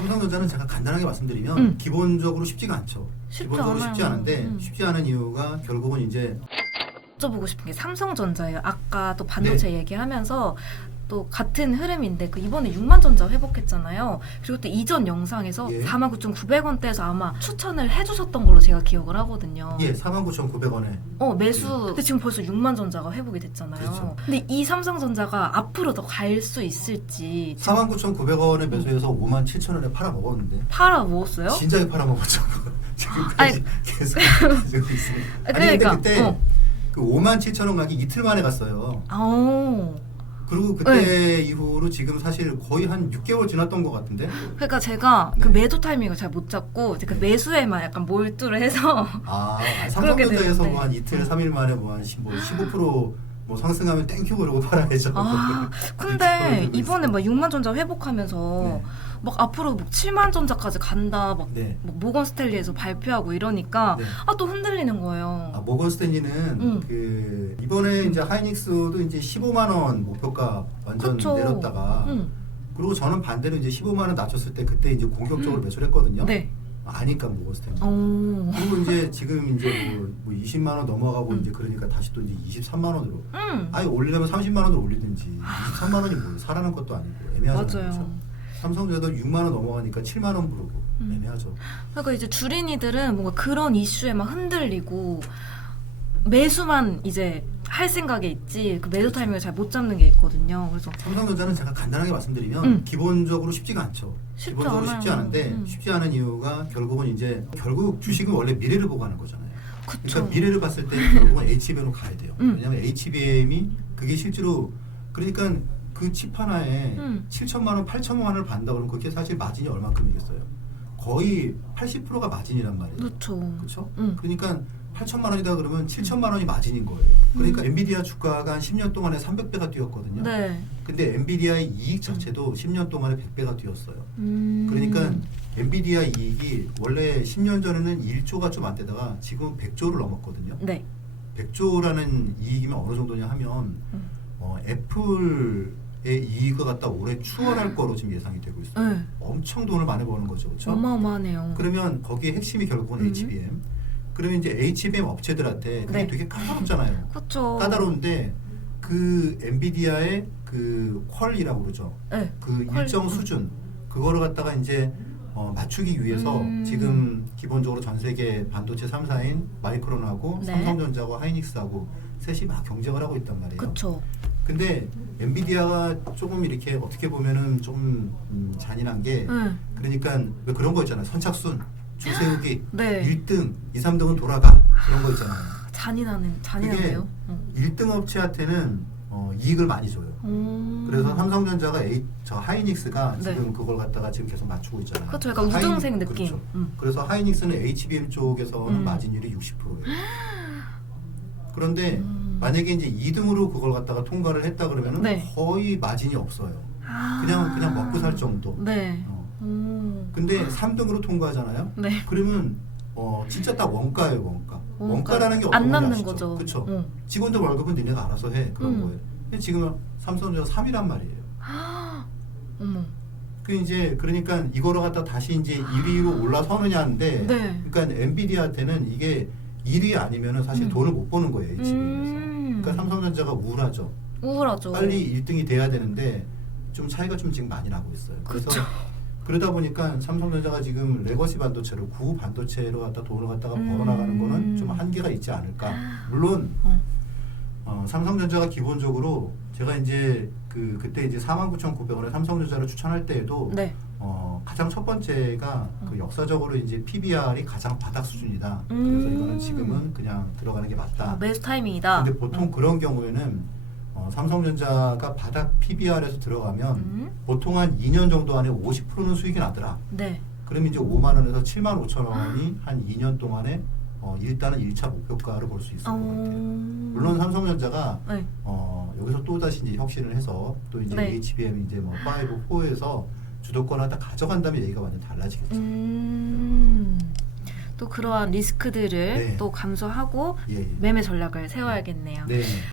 삼성전자는 제가 간단하게 말씀드리면 음. 기본적으로 쉽지가 않죠. 쉽지 기본적으로 않아요. 쉽지 않은데 음. 쉽지 않은 이유가 결국은 이제 여쭤보고 싶은 게 삼성전자예요. 아까 또 반도체 네. 얘기하면서 또 같은 흐름인데 그 이번에 6만 전자 회복했잖아요. 그리고 또 이전 영상에서 예. 49,900원대에서 아마 추천을 해주셨던 걸로 제가 기억을 하거든요. 예 49,900원에 어 매수. 근데 지금 벌써 6만 전자가 회복이 됐잖아요. 그렇죠. 근데 이 삼성전자가 앞으로 더 갈 수 있을지 지금 49,900원에 매수해서 57,000원에 팔아 먹었는데 팔아 먹었어요? 진작에 팔아 먹었죠. 지금까지 계속 가지고 있으니. 아니 그러니까, 그때 어. 그 57,000원 가기 이틀 만에 갔어요. 아, 그리고 그때 네. 이후로 지금 사실 거의 한 6개월 지났던 것 같은데. 그러니까 제가 그 네. 매도 타이밍을 잘 못 잡고 이제 그 매수에만 약간 몰두를 해서 아, 그렇게 삼성전자에서. 뭐 한 이틀, 3일 만에 뭐한 15%뭐 상승하면 땡큐 그러고 팔아야죠. 아, 근데 그렇게 이번에. 막 6만 전자 회복하면서 네. 막 앞으로 막 7만 전자까지 간다 막, 네. 막 모건 스탠리에서 발표하고 이러니까 네. 아또 흔들리는 거예요. 아, 모건 스탠리는 음. 그 이번에 이제 하이닉스도 이제 15만 원 목표가 완전 그쵸. 내렸다가 응. 그리고 저는 반대로 이제 15만 원 낮췄을 때 그때 이제 공격적으로 음. 매수를 했거든요. 네. 아니까 모건 스탠리. 오. 그리고 이제 지금 이제 뭐, 뭐 20만 원 넘어가고 음. 이제 그러니까 다시 또 이제 23만 원으로 응. 아예 올리려면 30만 원으로 올리든지 23만 원이 뭐 살아난 것도 아니고 애매하잖아요. 맞아요. 그렇죠? 삼성전자도 6만 원 넘어가니까 7만 원 부르고 음. 애매하죠. 그러니까 이제 주린이들은 뭔가 그런 이슈에만 흔들리고 매수만 이제 할 생각에 있지 그 매도 타이밍을 잘 못 잡는 게 있거든요. 그래서 삼성전자는 제가 간단하게 말씀드리면 음. 기본적으로 쉽지가 않죠. 쉽지 기본적으로 않아요. 쉽지 않은데 음. 쉽지 않은 이유가 결국은 이제 결국 주식은 원래 미래를 보고 하는 거잖아요. 그쵸. 그러니까 미래를 봤을 때 결국은 HBM으로 가야 돼요. 음. 왜냐하면 HBM이 그게 실제로 그러니까 그 칩 하나에 음. 7천만 원, 8천만 원을 받는다 그러면 그게 사실 마진이 얼마큼이겠어요? 거의 80%가 마진이란 말이에요. 그렇죠. 그렇죠? 음. 그러니까 8천만 원이다 그러면 7천만 원이 마진인 거예요. 그러니까 엔비디아 주가가 한 10년 동안에 300배가 뛰었거든요. 네. 근데 엔비디아의 이익 자체도 10년 동안에 100배가 뛰었어요. 음. 그러니까 엔비디아 이익이 원래 10년 전에는 1조가 좀 안 되다가 지금 100조를 넘었거든요. 네. 100조라는 이익이면 어느 정도냐 하면 음. 어, 애플의 이익을 갖다 올해 추월할 거로 지금 예상이 되고 있어요. 네. 엄청 돈을 많이 버는 거죠. 그렇죠? 어마어마하네요. 그러면 거기에 핵심이 결국은 음. HBM. 그러면 이제 HBM 업체들한테 그게 네. 되게 까다롭잖아요. 그렇죠. 까다로운데 그 엔비디아의 그 퀄이라고 그러죠. 네. 그 퀄. 일정 음. 수준 그거를 갖다가 이제 어, 맞추기 위해서 음. 지금 기본적으로 전 세계 반도체 3사인 마이크론하고 네. 삼성전자하고 하이닉스하고 셋이 막 경쟁을 하고 있단 말이에요. 그렇죠. 근데 엔비디아가 조금 이렇게 어떻게 보면은 좀 음, 잔인한 게 네. 그러니까 왜 그런 거 있잖아요. 선착순, 주세우기, 네. 1등, 2, 3등은 돌아가 그런 거 있잖아요. 잔인하는 잔인한데요. 응. 1등 업체한테는 어, 이익을 많이 줘요. 음. 그래서 삼성전자가 A, 저 하이닉스가 네. 지금 그걸 갖다가 지금 계속 맞추고 있잖아요. 그렇죠. 약간 하이- 우등생 느낌. 그렇죠. 음. 그래서 하이닉스는 HBM 쪽에서는 음. 마진율이 60%예요. 그런데 음. 만약에 이제 2등으로 그걸 갖다가 통과를 했다 그러면은 네. 거의 마진이 없어요. 아. 그냥 그냥 먹고 살 정도. 네. 어. 음. 근데 3등으로 통과하잖아요. 네. 그러면 어 진짜 딱 원가예요, 원가. 원가. 원가라는 게안 어떤 건지 아시죠? 거죠. 그렇죠. 응. 직원들 월급은 니네가 알아서 해 그런 음. 거예요. 근데 지금은 삼성전자 3위란 말이에요. 어머. 그 이제 그러니까 이거를 갖다 다시 이제 1위로 올라서느냐인데 네. 그러니까 엔비디아한테는 이게 1위 아니면은 사실 음. 돈을 못 버는 거예요 HBM에서. 음. 그러니까 삼성전자가 우울하죠. 우울하죠. 빨리 1등이 돼야 되는데 좀 차이가 좀 지금 많이 나고 있어요. 그래서 그쵸. 그러다 보니까 삼성전자가 지금 레거시 반도체로 구 반도체로 갖다 돈을 갖다가 음. 벌어나가는 거는 좀 한계가 있지 않을까. 물론 어. 어, 삼성전자가 기본적으로 제가 이제 그 그때 이제 49,900원에 삼성전자를 추천할 때에도 네. 어, 가장 첫 번째가 그 역사적으로 이제 PBR이 가장 바닥 수준이다. 그래서 음. 이거는 지금은 그냥 들어가는 게 맞다. 어, 매수 타이밍이다. 근데 보통 응. 그런 경우에는 어, 삼성전자가 바닥 PBR에서 들어가면 음. 보통 한 2년 정도 안에 50%는 수익이 나더라. 네. 그럼 이제 5만 원에서 7만 5천 원이 한 2년 동안에 어, 일단은 1차 목표가를 볼 수 있을 것 같아요. 어. 물론 삼성전자가 네. 어, 여기서 또 다시 이제 혁신을 해서 또 이제 네. HBM 이제 뭐 5, 4에서 주도권을 다 가져간다면 얘기가 완전 달라지겠죠. 음. 또 그러한 리스크들을 네. 또 감수하고 예, 예. 매매 전략을 세워야겠네요. 네.